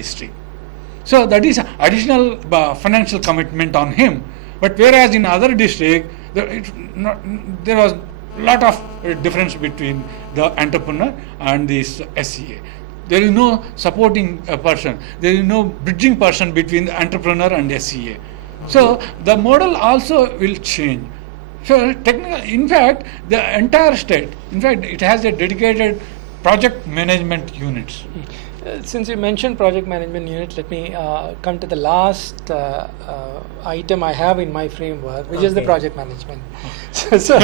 district. So that is additional financial commitment on him. But whereas in other district, there was a lot of difference between the entrepreneur and this SEA. There is no supporting person. There is no bridging person between the entrepreneur and SEA. So the model also will change. So in fact, the entire state, in fact, it has a dedicated project management units. Since you mentioned project management unit, let me come to the last item I have in my framework, which is the project management. So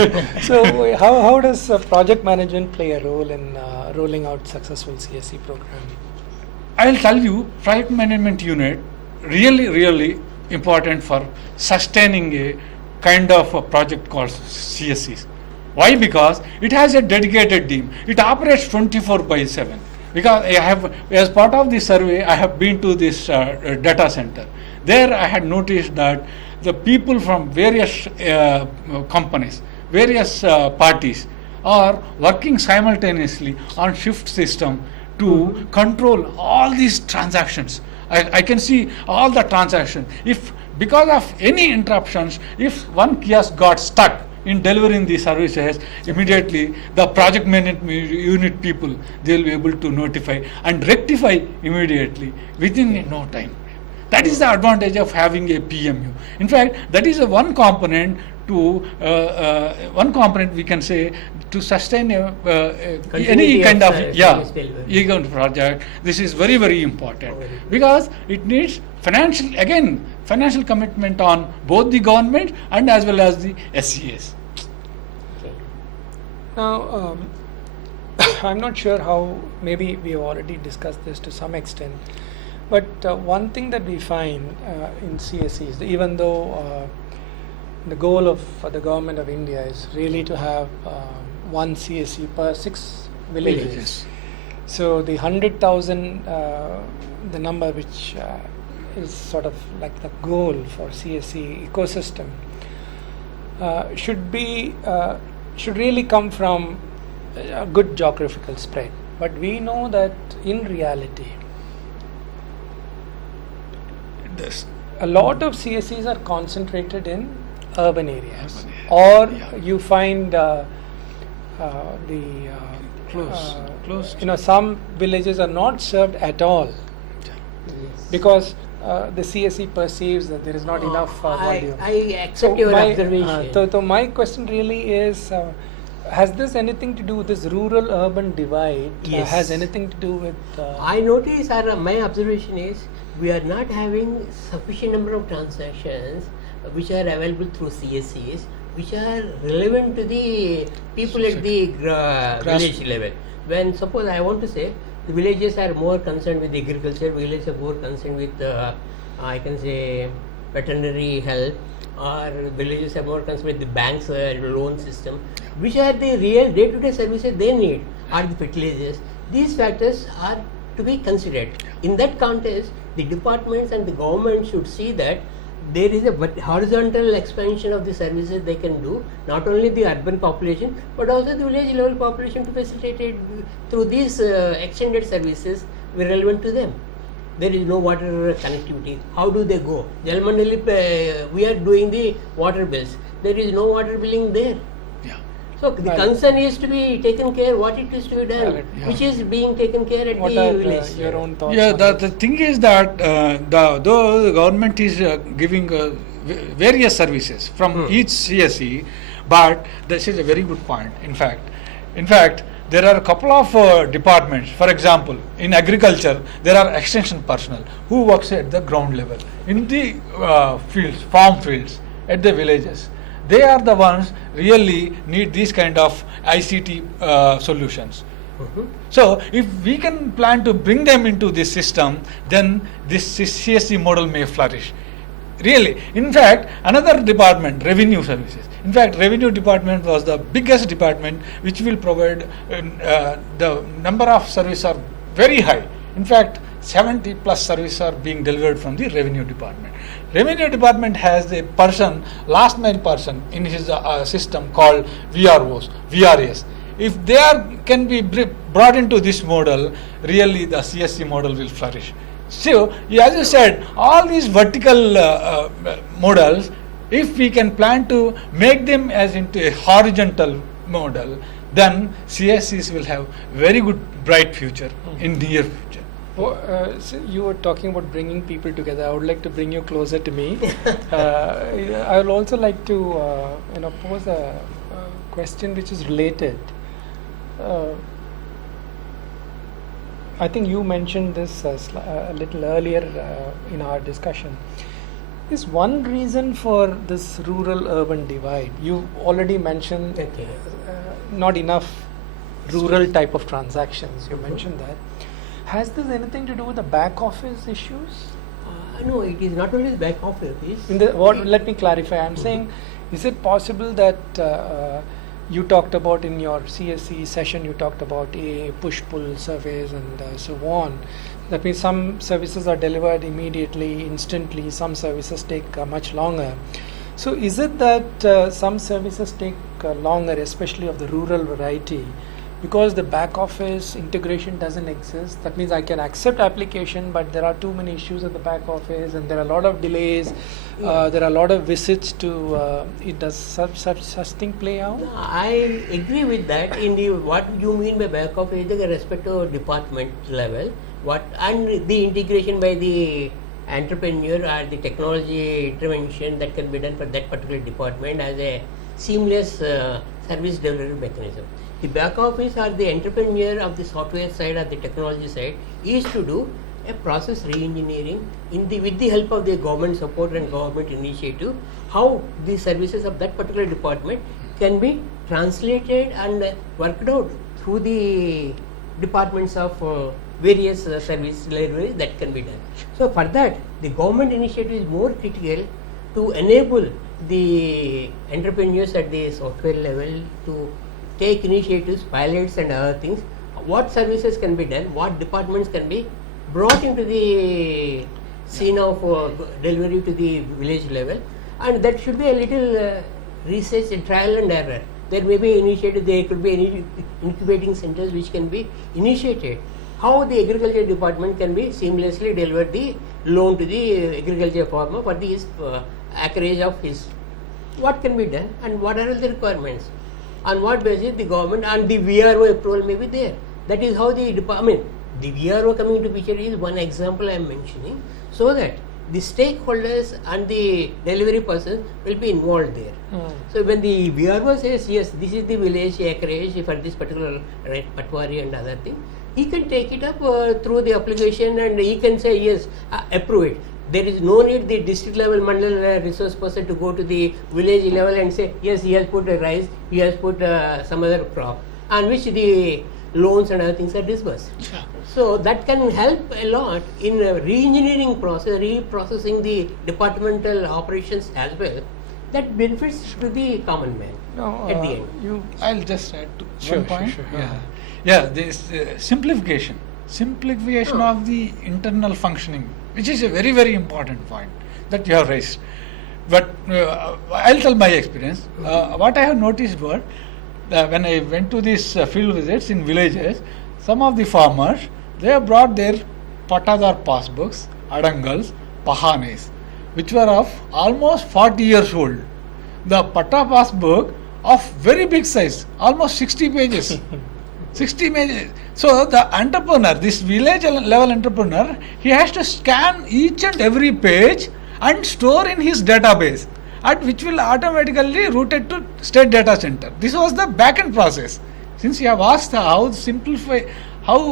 how does project management play a role in rolling out successful CSE program? I will tell you, project management unit really important for sustaining a kind of a project called CSEs. Why? Because it has a dedicated team. It operates 24/7. Because I have, as part of the survey, I have been to this data center. There I had noticed that the people from various companies, various parties are working simultaneously on shift system to control all these transactions. I can see all the transactions. If because of any interruptions, if one kiosk got stuck in delivering the services, immediately the project management unit people, they will be able to notify and rectify immediately within no time. That is the advantage of having a PMU. In fact, that is a one component we can say to sustain any kind of project. This is very important because it needs financial commitment on both the government and as well as the SEAs. Now, I'm not sure how, maybe we have already discussed this to some extent, but one thing that we find in CSEs, even though the goal of the government of India is really to have one CSE per 6 villages. So the 100,000, the number which is sort of like the goal for CSE ecosystem, should really come from a good geographical spread. But we know that in reality, a lot of CSEs are concentrated in urban areas, or you find some villages are not served at all because the CSE perceives that there is not enough volume. I accept your observation. So my question really is, has this anything to do with this rural-urban divide? Yes. Has anything to do with... I notice, my observation is, we are not having sufficient number of transactions which are available through CSEs, which are relevant to the people at the village level. When suppose I want to say, the villages are more concerned with agriculture, villages are more concerned with, I can say, veterinary health, or villages are more concerned with the banks loan system, which are the real day-to-day services they need, are the fertilizers. These factors are to be considered. In that context, the departments and the government should see that there is a horizontal expansion of the services they can do, not only the urban population but also the village level population, to facilitate it through these extended services relevant to them. There is no water connectivity. How do they go? Jalmandali, we are doing the water bills. There is no water billing there. So the concern is to be taken care, what it is to be done, which is being taken care at what the are village. your own thoughts? The thing is that though the government is giving various services from each CSE, but this is a very good point. In fact, there are a couple of departments. For example, in agriculture, there are extension personnel who works at the ground level in the farm fields, at the villages. They are the ones really need these kind of ICT solutions. So if we can plan to bring them into this system, then this CSE model may flourish. Really, in fact, another department, revenue services. In fact, revenue department was the biggest department which will provide, the number of services are very high. In fact, 70 plus services are being delivered from the revenue department. Revenue department has a person, last mile person in his system called VRAs. If they can be brought into this model, really the CSE model will flourish. So, as you said, all these vertical models, if we can plan to make them as into a horizontal model, then CSEs will have very good bright future in near future. So you were talking about bringing people together. I would like to bring you closer to me. I would also like to pose a question which is related. I think you mentioned this a little earlier in our discussion. Is one reason for this rural-urban divide? You already mentioned not enough rural type of transactions. You mentioned that. Has this anything to do with the back office issues? No, it is not only the back office. Let me clarify. I'm saying, is it possible that you talked about in your CSE session, you talked about push-pull surveys and so on. That means some services are delivered immediately, instantly. Some services take much longer. So is it that some services take longer, especially of the rural variety, because the back office integration doesn't exist? That means I can accept application, but there are too many issues at the back office, and there are a lot of delays. There are a lot of visits to it. Does such thing play out? No, I agree with that. What you mean by back office is the respect to department level, and the integration by the entrepreneur or the technology intervention that can be done for that particular department as a seamless service delivery mechanism. The back office or the entrepreneur of the software side or the technology side is to do a process re-engineering with the help of the government support and government initiative, how the services of that particular department can be translated and worked out through the departments of various service deliveries that can be done. So for that, the government initiative is more critical to enable the entrepreneurs at the software level to take initiatives, pilots and other things. What services can be done, what departments can be brought into the scene of delivery to the village level, and that should be a little research and trial and error. There may be there could be any incubating centers which can be initiated. How the agriculture department can be seamlessly deliver the loan to the agriculture farmer for the acreage of his. What can be done and what are the requirements? On what basis the government and the VRO approval may be there. That is how the VRO coming into picture is one example I am mentioning, so that the stakeholders and the delivery persons will be involved there. So when the VRO says, yes, this is the village acreage for this particular patwari and other thing, he can take it up through the application and he can say, yes, approve it. There is no need the district level mandal resource person to go to the village level and say, yes, he has put a rice, he has put some other crop, on which the loans and other things are disbursed. Sure. So that can help a lot in re-engineering process, reprocessing the departmental operations as well. That benefits to the common man at the end. I'll just add to one point. Sure. This simplification of the internal functioning, which is a very, very important point that you have raised. But I'll tell my experience. What I have noticed was when I went to these field visits in villages, some of the farmers, they have brought their patadar passbooks, adangals, pahanes, which were of almost 40 years old. The pata passbook of very big size, almost 60 pages. 60 pages. So the entrepreneur, this village level entrepreneur, he has to scan each and every page and store in his database, at which will automatically routed to state data center. This was the back-end process. Since you have asked how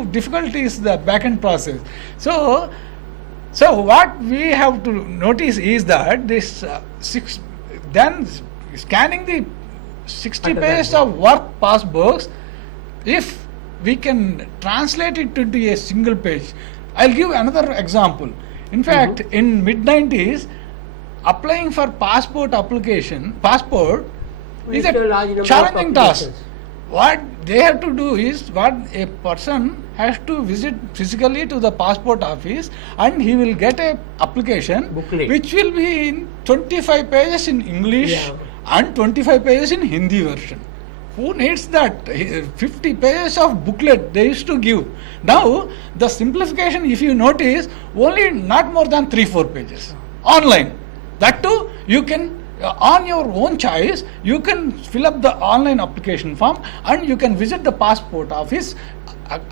difficult is the back-end process. So what we have to notice is that this scanning the 60 pages of work passbooks, if we can translate it into a single page. I'll give another example. In fact, in mid-90s, applying for passport is a challenging task. What they have to do is, what a person has to visit physically to the passport office, and he will get a application booklet, which will be in 25 pages in English and 25 pages in Hindi version. Who needs that? 50 pages of booklet they used to give. Now, the simplification, if you notice, only not more than 3-4 pages. Online. That too, you can, on your own choice, you can fill up the online application form and you can visit the passport office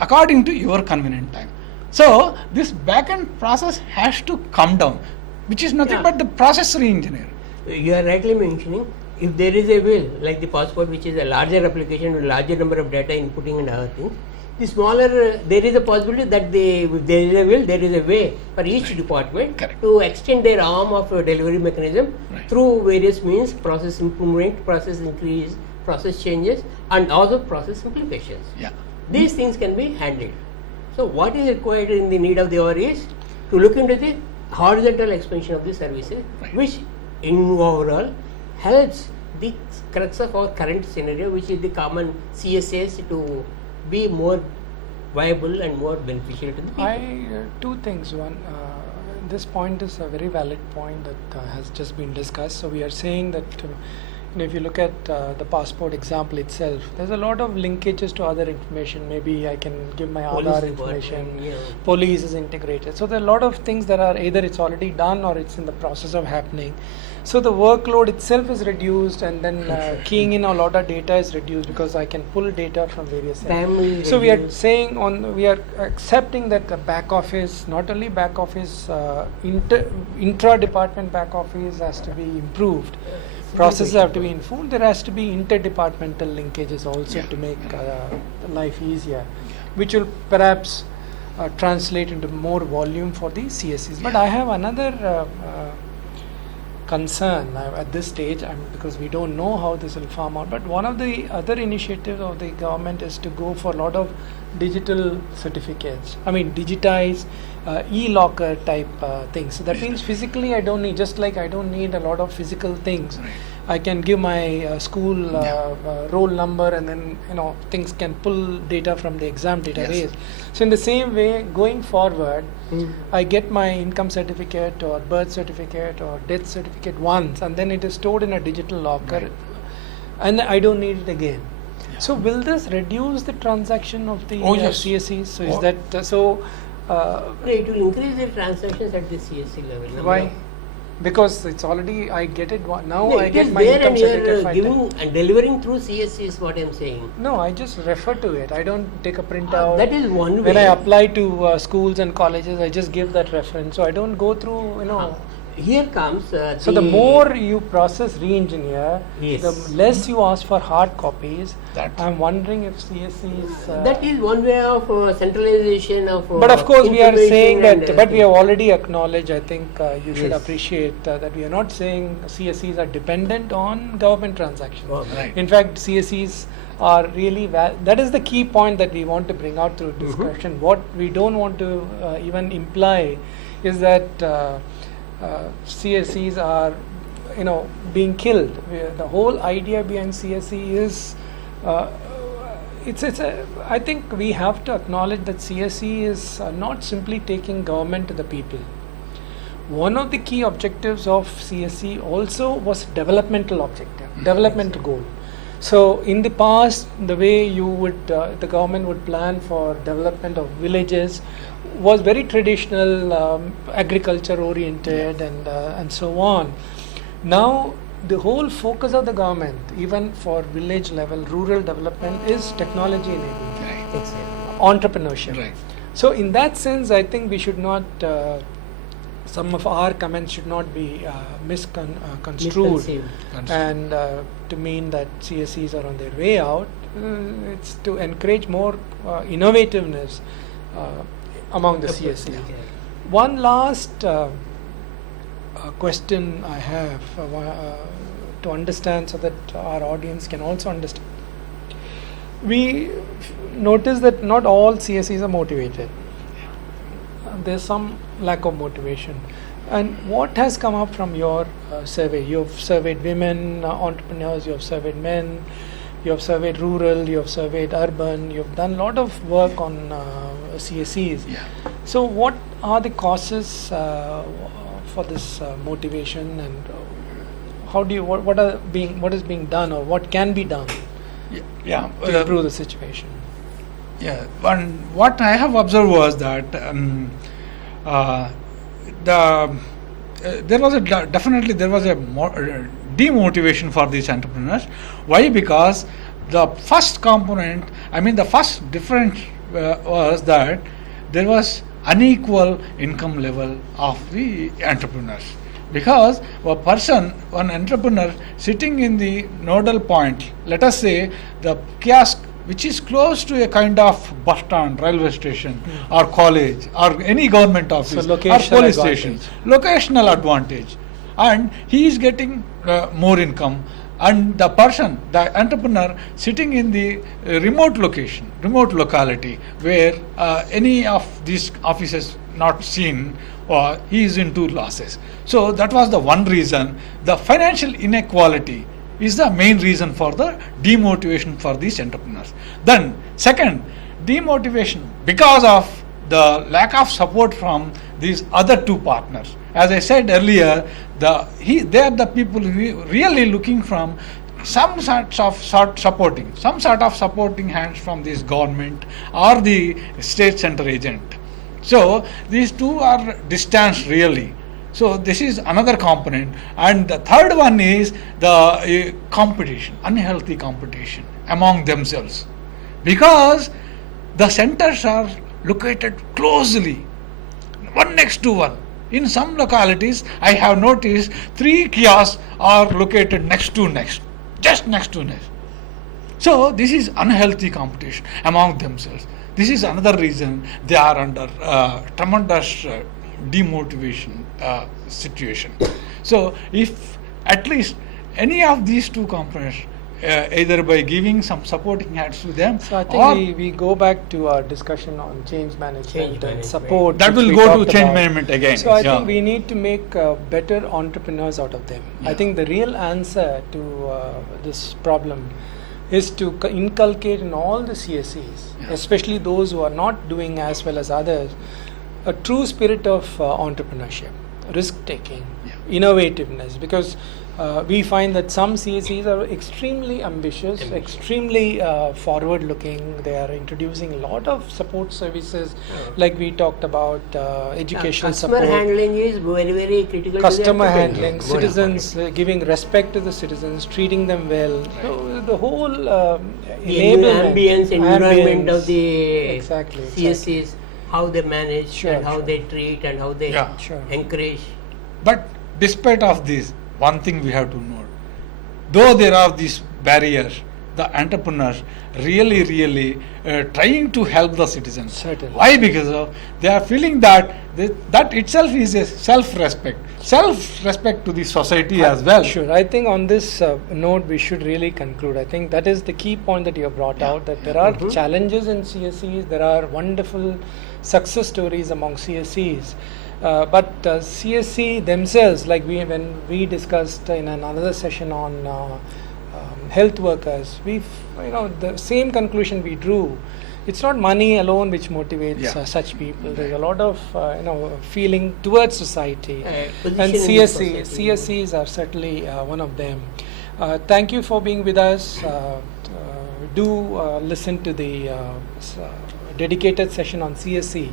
according to your convenient time. So, this back-end process has to come down, which is nothing but the process re-engineer. You are rightly mentioning, if there is a will, like the passport, which is a larger application with larger number of data inputting and other things, the smaller, there is a possibility that if there is a will, there is a way for each department to extend their arm of delivery mechanism through various means, process improvement, process increase, process changes, and also process simplifications. These things can be handled. So what is required in the need of the hour is to look into the horizontal expansion of the services, which in overall helps the crux of our current scenario, which is the common CSAs, to be more viable and more beneficial to the people. Two things. One, this point is a very valid point that has just been discussed. So we are saying that if you look at the passport example itself, there's a lot of linkages to other information. Maybe I can give my Aadhaar information, police is integrated. So there are a lot of things that are either it's already done or it's in the process of happening. So the workload itself is reduced, and then keying in a lot of data is reduced because I can pull data from various areas. So we are saying we are accepting that the back office, not only back office, intra-department back office has to be improved. Processes have to be informed. There has to be interdepartmental linkages also to make life easier, which will perhaps translate into more volume for the CSEs. But I have another concern at this stage, because we don't know how this will farm out. But one of the other initiatives of the government is to go for a lot of digital certificates. I mean, digitize e-locker type things. So that means physically I don't need, just like I don't need a lot of physical things. I can give my school roll number, and then things can pull data from the exam database. So in the same way, going forward, I get my income certificate or birth certificate or death certificate once, and then it is stored in a digital locker, and I don't need it again. So will this reduce the transaction of the CSEs? So is that so? It will increase the transactions at the CSE level. Why? Because it's already, I get it now. No, I get my there, income and you certificate. are giving and delivering through CSE is what I am saying. No, I just refer to it. I don't take a printout. That is one way. When I apply to schools and colleges, I just give that reference. So I don't go through, Here comes so the more you process re-engineer, the less you ask for hard copies. I'm wondering if CSEs... that is one way of centralization of but of course we are saying that, but we have have already acknowledged, I think you should appreciate that we are not saying CSEs are dependent on government transactions. In fact, CSEs are really, that is the key point that we want to bring out through discussion. What we don't want to even imply is that CSEs are, being killed. The whole idea behind CSE is, I think we have to acknowledge that CSE is not simply taking government to the people. One of the key objectives of CSE also was developmental objective, development goal. So in the past, the way you would, the government would plan for development of villages was very traditional, agriculture oriented, and so on. Now the whole focus of the government, even for village level, rural development, is technology enabled, entrepreneurship. So in that sense, I think we should not, some of our comments should not be misconstrued and to mean that CSEs are on their way out. It's to encourage more innovativeness among the CSEs. One last question I have to understand, so that our audience can also understand. We notice that not all CSEs are motivated. There's some lack of motivation. And what has come up from your survey? You've surveyed women entrepreneurs, you have surveyed men, you have surveyed rural, you have surveyed urban, you've done a lot of work on CSEs. So what are the causes for this motivation, and how do you, what is being done, or what can be done Yeah. to improve the situation. Yeah, and what I have observed was that there was definitely there was a demotivation for these entrepreneurs. Why? Because the first component, I mean, the first difference was that there was unequal income level of the entrepreneurs. Because one entrepreneur sitting in the nodal point, let us say the kiosk which is close to a kind of bus stand, railway station, or college, or any government office, or police station, locational advantage, and he is getting more income, and the entrepreneur sitting in the remote locality, where any of these offices not seen, or he is into losses. So that was the one reason. The financial inequality is the main reason for the demotivation for these entrepreneurs. Then second, demotivation because of the lack of support from these other two partners. As I said earlier, they are the people who are really looking from some sort of supporting hands from this government or the state center agent. So these two are distanced really. So this is another component, and the third one is the competition, unhealthy competition among themselves, because the centers are located closely, one next to one. In some localities, I have noticed 3 kiosks are located just next to next. So this is unhealthy competition among themselves. This is another reason they are under tremendous demotivation situation. So if at least any of these two components, either by giving some supporting hands to them, so I think we go back to our discussion on change management and support. That which will we go talked to change about. management again. So I think we need to make better entrepreneurs out of them. I think the real answer to this problem is to inculcate in all the CSEs, especially those who are not doing as well as others, a true spirit of entrepreneurship, risk-taking, innovativeness, because we find that some CSEs are extremely ambitious, extremely forward-looking. They are introducing a lot of support services, like we talked about, educational customer support. handling is very, very critical. Customer to the handling, citizens, giving respect to the citizens, treating them well. So the whole ambience, environment of the exactly. CSEs, how they manage and how sure. they treat and how they encourage. But despite of this, one thing we have to note, though there are these barriers, the entrepreneurs really trying to help the citizens. Certainly. Why? Because they are feeling that that itself is a self-respect to the society as well. Sure. I think on this note, we should really conclude. I think that is the key point that you have brought out, that there are challenges in CSEs, there are wonderful success stories among CSEs. But CSE themselves, like when we discussed in another session on health workers, the same conclusion we drew. It's not money alone which motivates such people. There's a lot of feeling towards society, and CSEs are certainly one of them. Thank you for being with us. Do listen to the dedicated session on CSE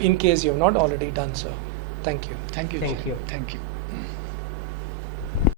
in case you have not already done so. Thank you. Thank you. Thank you. Thank you.